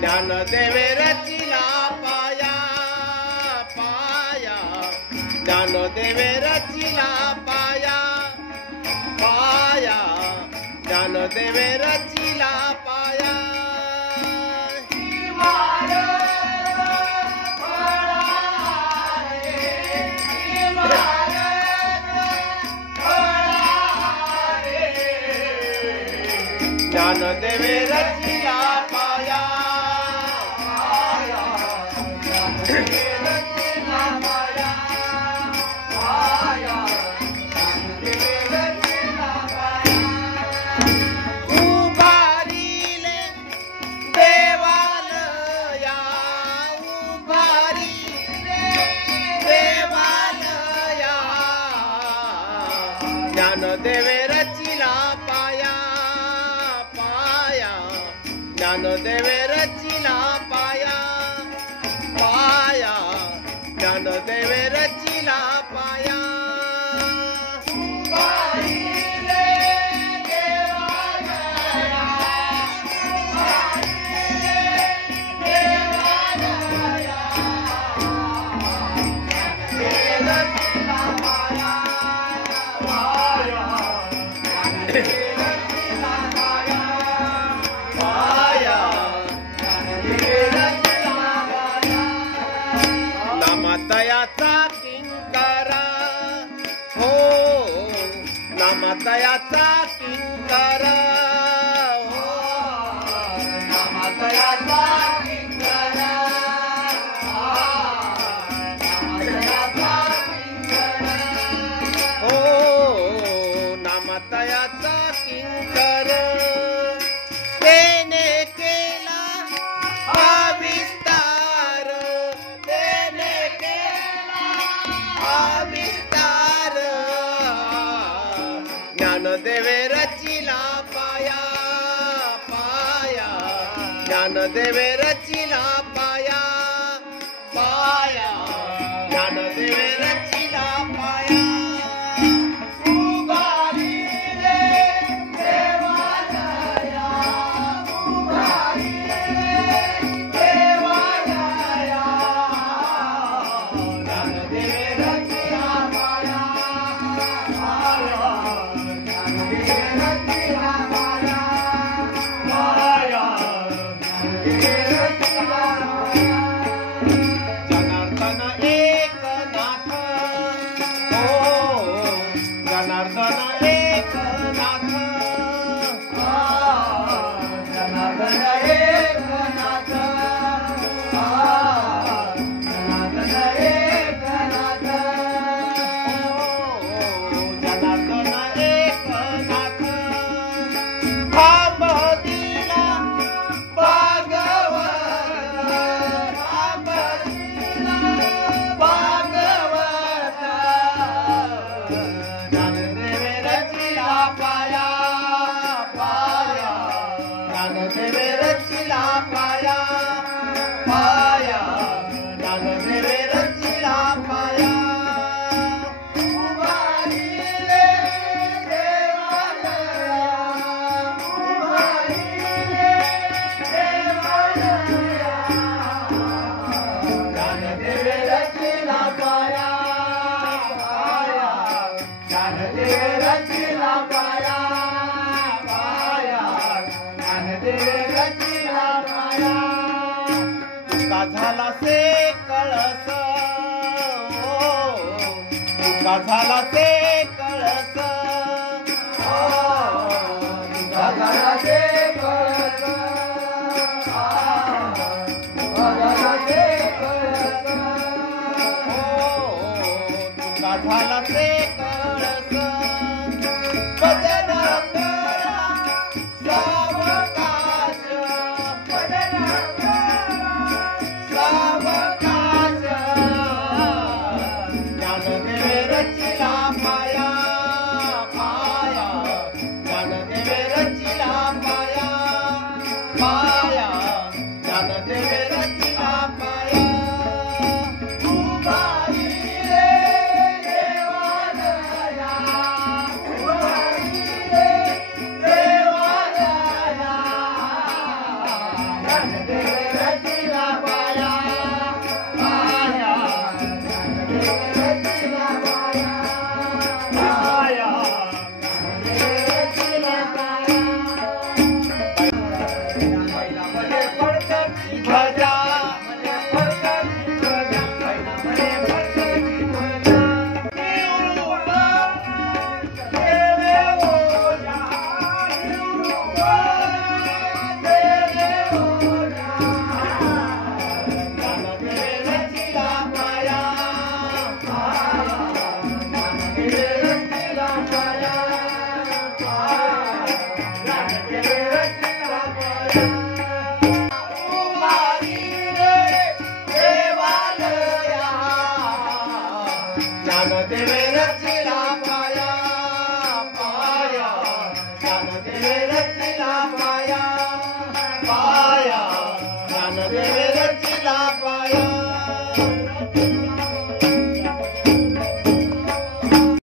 ज्ञानदेवे रचिला पाया पाया ज्ञानदेवे रचिला पाया पाया ज्ञानदेवे रचिला पाया ज्ञानदेवे रचिला पाया उभारिले देवालया उभारिले देवालया ज्ञानदेवे रचिला पाया ज्ञानदेवे रचिला पाया पाया ज्ञानदेवे रचिला पाया उभारिले देवालया उभारिले देवालया ज्ञानदेवे रचिला पाया पाया नामतयाचा किंकरा हो नामतयाचा किंकरा हो नामतयाचा किंकरा नामतयाचा किंकरा हो नामतयाचा किंकर तेने केला अविस्तार तेने केला अविस्तार ज्ञानदेवे रचिला पाया पाया ज्ञानदेवे रचिला पाया पाया ज्ञानदेवे रचिला पाया उभारिले देवालया उभारिले देवालया ज्ञानदेवे रचिला पाया पाया ज्ञानदेवे रचिला पाया पाया ज्ञानदेवे रचिला पाया जनार्दन एकनाथ हो जनार्दन एकनाथ जनार्दन एकनाथ जनार्दन एकनाथ जनार्दन एकनाथ भागवतीला भागवत भागवतीला भागवत ज्ञानदेवे रचिला पाया पाया ज्ञानदेवे रचिला पाया पाया ज्ञानदेवे रचिला पाया उभारिले देवालया उभारिले देवालया ज्ञानदेवे रचिला पाया पाया ज्ञानदेवे रचिला पाया पाया ज्ञानदेवे रचिला पाया तुका झाला से कळस हो तुका झाला से कळस हो तुका झाला से कळस तुका झाला से कळस हो तुका झाला से कळस भजन करा सावकाश भजन करा सावकाश ज्ञानदेवे रचिला पाया पाया ज्ञानदेवे रचिला पाया पाया ज्ञानदेवे रचिला पाया उभारिले देवालया उभारिले देवालया ज्ञान देवे